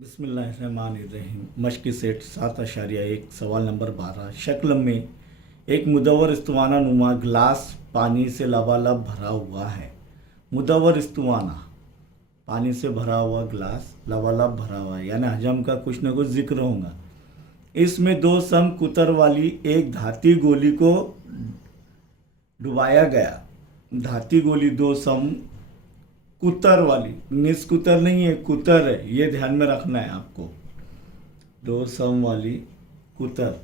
बिस्मिल्लाहिर्रहमानिर्रहीम। मश्क सेट 7.1 सवाल नंबर 12। शक्ल में एक मुदव्वर इस्तवाना नुमा गिलास पानी से लबालब भरा हुआ है। मुदव्वर इस्तवाना पानी से भरा हुआ गिलास लबालब भरा हुआ है, यानी हजम का कुछ न कुछ जिक्र होगा। इसमें दो सम कुतर वाली एक धाती गोली को डुबाया गया। धाती गोली दो सम कुतर वाली, निस्कुतर नहीं है, कुतर है, ये ध्यान में रखना है आपको। दो सम वाली कुतर,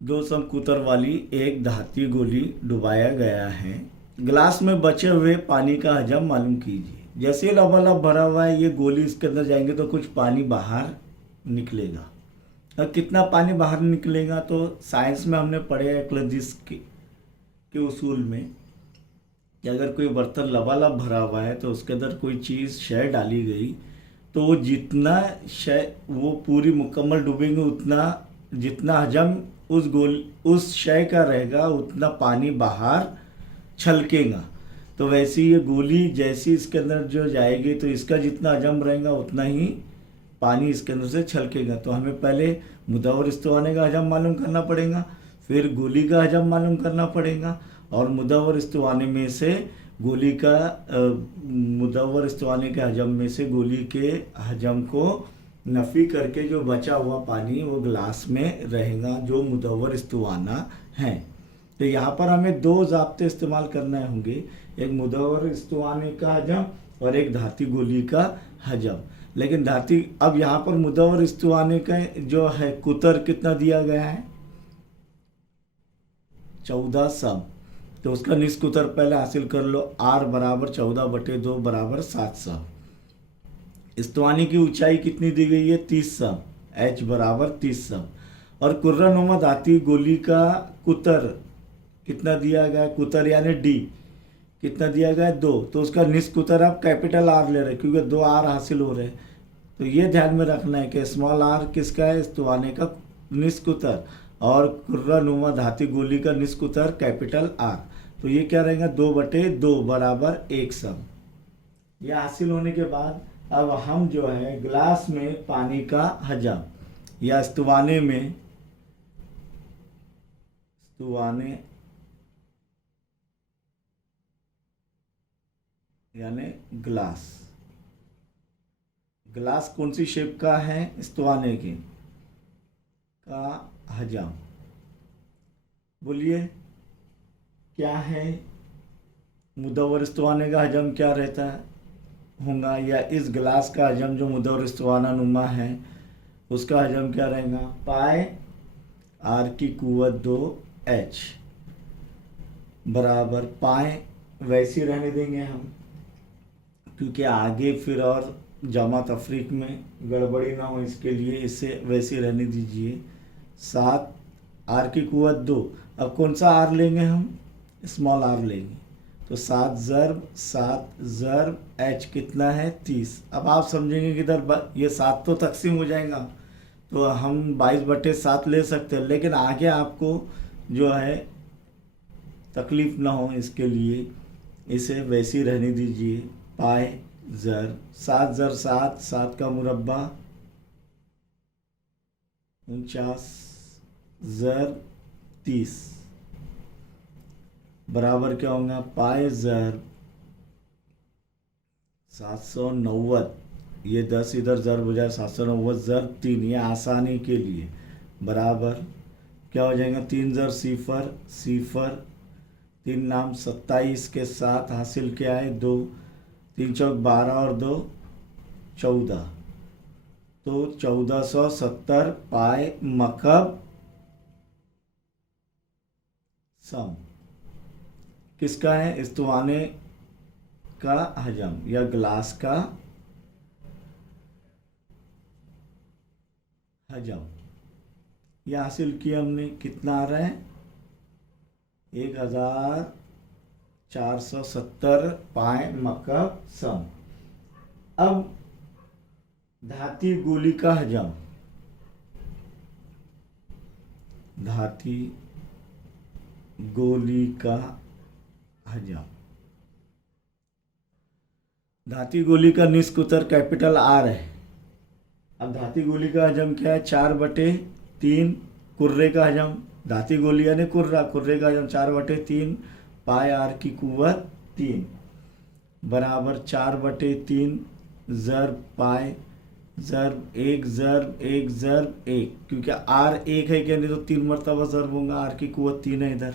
दो सम कुतर वाली एक धाती गोली डुबाया गया है। गिलास में बचे हुए पानी का हजम मालूम कीजिए। जैसे ही लबालब भरा हुआ है, ये गोली इसके अंदर जाएंगे तो कुछ पानी बाहर निकलेगा। और कितना पानी बाहर निकलेगा तो साइंस में हमने पढ़े एक्लजिस के उसूल में कि अगर कोई बर्तन लबालब भरा हुआ है तो उसके अंदर कोई चीज़ शय डाली गई तो वो जितना शय वो पूरी मुकम्मल डूबेंगे, उतना जितना हजम उस शय का रहेगा उतना पानी बाहर छलकेगा। तो वैसे ये गोली जैसी इसके अंदर जो जाएगी तो इसका जितना हजम रहेगा उतना ही पानी इसके अंदर से छलकेगा। तो हमें पहले मुदव्वर इस्तवाने का हजम मालूम करना पड़ेगा, फिर गोली का हजम मालूम करना पड़ेगा, और मुदव्वर इस्तवाने में से गोली का मुदव्वर इस्तवाने के हजम में से गोली के हजम को नफ़ी करके जो बचा हुआ पानी वो गिलास में रहेगा जो मुदव्वर इस्तवाना है। तो यहाँ पर हमें दो ज़ाब्ते इस्तेमाल करने होंगे, एक मुदव्वर इस्तवाने का हजम और एक धाती गोली का हजम। लेकिन धाती, अब यहाँ पर मुदव्वर इस्तवाने का जो है कुतर कितना दिया गया है, 14 सम। तो उसका निस्कुतर पहले हासिल कर लो। R बराबर 14/2 बराबर 7 सम। इस्तवानी की ऊंचाई कितनी दी गई है, 30 सम। H बराबर 30 सम। और कुर्रानुमा धाती गोली का कुतर कितना दिया गया है, कुतर यानी D कितना दिया गया है, 2। तो उसका निस्कुतर आप कैपिटल R ले रहे हैं क्योंकि 2 R हासिल हो रहे हैं। तो ये ध्यान में रखना है कि स्मॉल r किसका है, इस्तवाने का निस्कुतर, और कुर्रानुमा धाती गोली का निस्कुतर कैपिटल R। तो ये क्या रहेगा, 2/2 बराबर 1 सम। ये हासिल होने के बाद अब हम जो है गिलास में पानी का हजम या इस्तवाने में, इस्तवाने यानी गिलास, गिलास कौन सी शेप का है, इस्तवाने के का हजम, बोलिए क्या है, मुदव्वर इस्तवाने का हजम क्या रहता है होगा, या इस गिलास का हजम जो मुदव्वर इस्तवाना नुमा है उसका हजम क्या रहेगा, पाए R की कुव्वत 2H बराबर, पाए वैसी रहने देंगे हम क्योंकि आगे फिर और जमा तफरीक में गड़बड़ी ना हो, इसके लिए इसे वैसे रहने दीजिए। 7 R की कुव्वत 2। अब कौन सा R लेंगे हम, स्मॉल r लेंगे। तो 7 ज़र्ब H कितना है, 30। अब आप समझेंगे कि इधर ये 7 तो तकसीम हो जाएगा तो हम 22/7 ले सकते हैं, लेकिन आगे आपको जो है तकलीफ़ ना हो इसके लिए इसे वैसी रहने दीजिए। पाए ज़र 7 ज़र 7, 7 का मुरब्बा 49 ज़र 30 बराबर क्या होगा, पाए ज़र 790, ये 10 इधर ज़र हो जाए 790 ज़र 3, ये आसानी के लिए बराबर क्या हो जाएगा, 3 ज़र सिफर सिफर, 3 नाम 27 के साथ हासिल क्या है 2, 3 चौक 12 और 2 14, तो 1470 पाए मकब सम किसका है, इस्तवाने का हजम या गिलास का हजम। यह हासिल किया हमने, कितना आ रहा है 1470 पाए मकब सम। अब धाती गोली का हजम, धाती गोली का हजम धाती गोली का निष्क उत्तर कैपिटल आर है। अब धाती गोली का हजम क्या है? 4/3। कुर्रे का हजम, धाती गोली यानी कुर्रा, कुर्रे का हजम 4/3 पाई आर की कुव्वत 3 बराबर 4/3 ज़र्ब पाई ज़र्ब 1 ज़र्ब 1 ज़र्ब 1, क्योंकि आर 1 है क्या, नहीं तो 3 मरतबा ज़र्ब होगा, आर की कुव्वत 3 है इधर।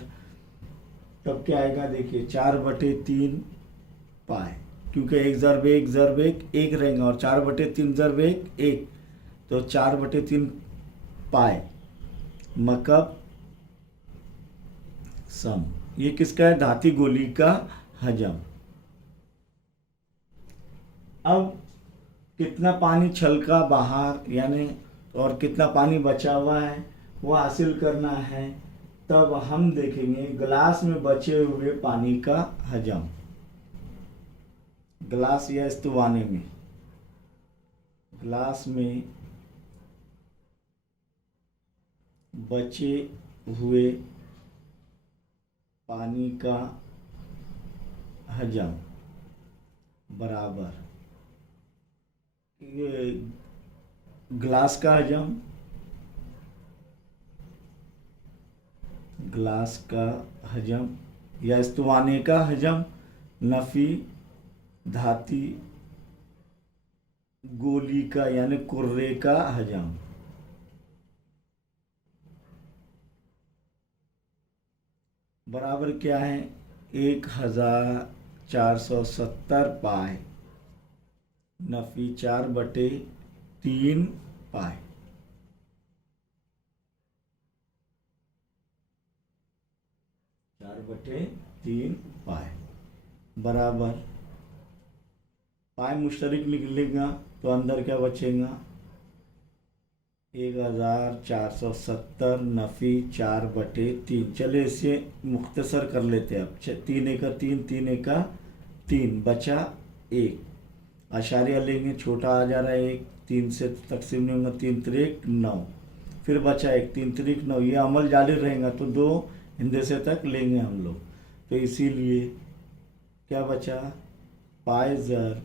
तब क्या आएगा देखिए 4/3 पाई, क्योंकि 1 ज़र्ब 1 ज़र्ब 1 1 रहेगा और 4/3 ज़र्ब 1 1, तो 4/3 पाई मकब सम। ये किसका है? धाती गोली का हजम। अब कितना पानी छलका बाहर यानी और कितना पानी बचा हुआ है वो हासिल करना है। तब हम देखेंगे गिलास में बचे हुए पानी का हजम। गिलास या इस्तवाने में, गिलास में बचे हुए पानी का हजम बराबर ये गिलास का हजम, गिलास का हजम या इस्तवाने का हजम नफी धाती गोली का यानी कुर्रे का हजम बराबर क्या है? 1470 पाई नफी 4/3 पाई। चार बटे तीन पाई बराबर पाई मुश्तरिक निकलेगा तो अंदर क्या बचेगा? 1470 नफी 4/3। चले इसे मुख्तसर कर लेते हैं अब। 3 एका 3 3 एका 3 बचा 1, आशारिया लेंगे, छोटा आ जा रहा है 1, 3 से तकसीम नहीं होगा, 3 त्रिक 9, फिर बचा 1, 3 त्रिक 9। ये अमल जारी रहेगा तो 2 हिंदे तक लेंगे हम लोग। तो इसीलिए क्या बचा? पाई ज़र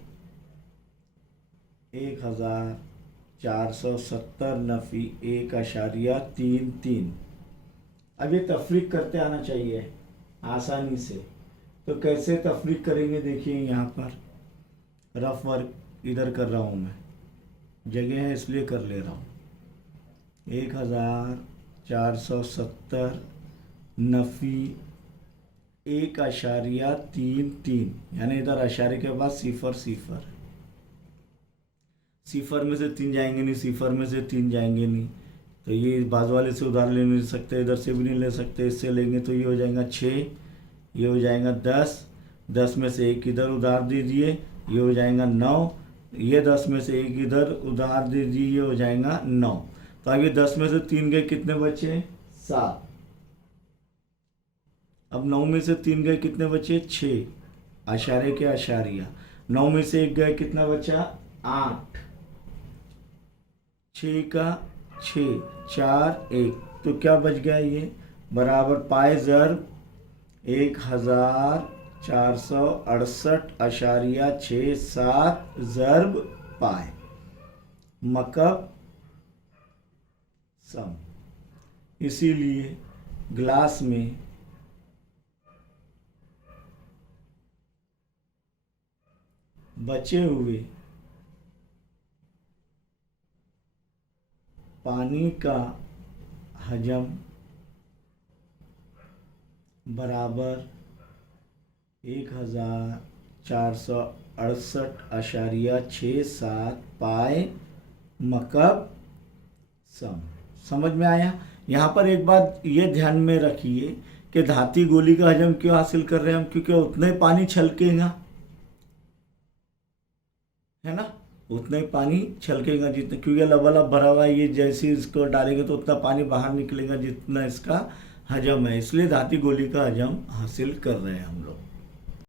1470 नफी 1.33। अब ये तफरीक करते आना चाहिए आसानी से। तो कैसे तफरीक करेंगे देखिए, यहाँ पर रफ वर्क इधर कर रहा हूँ मैं, जगह है इसलिए कर ले रहा हूँ। 1470 नफी 1.33 यानी इधर अशारे के बाद सिफर सिफर, सिफर में से 3 जाएंगे नहीं, सिफर में से 3 जाएंगे नहीं, तो ये बाजू वाले से उधार ले नहीं सकते, इधर से भी नहीं ले सकते, इससे लेंगे तो ये हो जाएगा 6, ये हो जाएगा 10, 10 में से 1 इधर उधार दीजिए, ये हो जाएगा 9, ये 10 में से 1 इधर उधार दीजिए, ये हो जाएगा 9। तो अब ये 10 में से 3 गए, कितने बचे? 7। अब 9 में से 3 गए, कितने बचे? 6, आशारे के आशारिया। 9 में से 1 गए, कितना बचा? 8, 6 का 6, 4 1, तो क्या बच गया? ये बराबर पाई ज़र्ब 1468.67 ज़र्ब पाई मकब सम। इसीलिए ग्लास में बचे हुए पानी का हजम बराबर 1468.67 पाई मकब सम। समझ में आया? यहाँ पर एक बात ये ध्यान में रखिए कि धाती गोली का हजम क्यों हासिल कर रहे हैं हम? क्योंकि उतना ही पानी छलकेगा, है ना, उतना ही पानी छलकेगा जितना, क्योंकि लबालब भरा हुआ है, ये जैसे इसको डालेंगे तो उतना पानी बाहर निकलेगा जितना इसका हजम है। इसलिए धाती गोली का हजम हासिल कर रहे हैं हम लोग।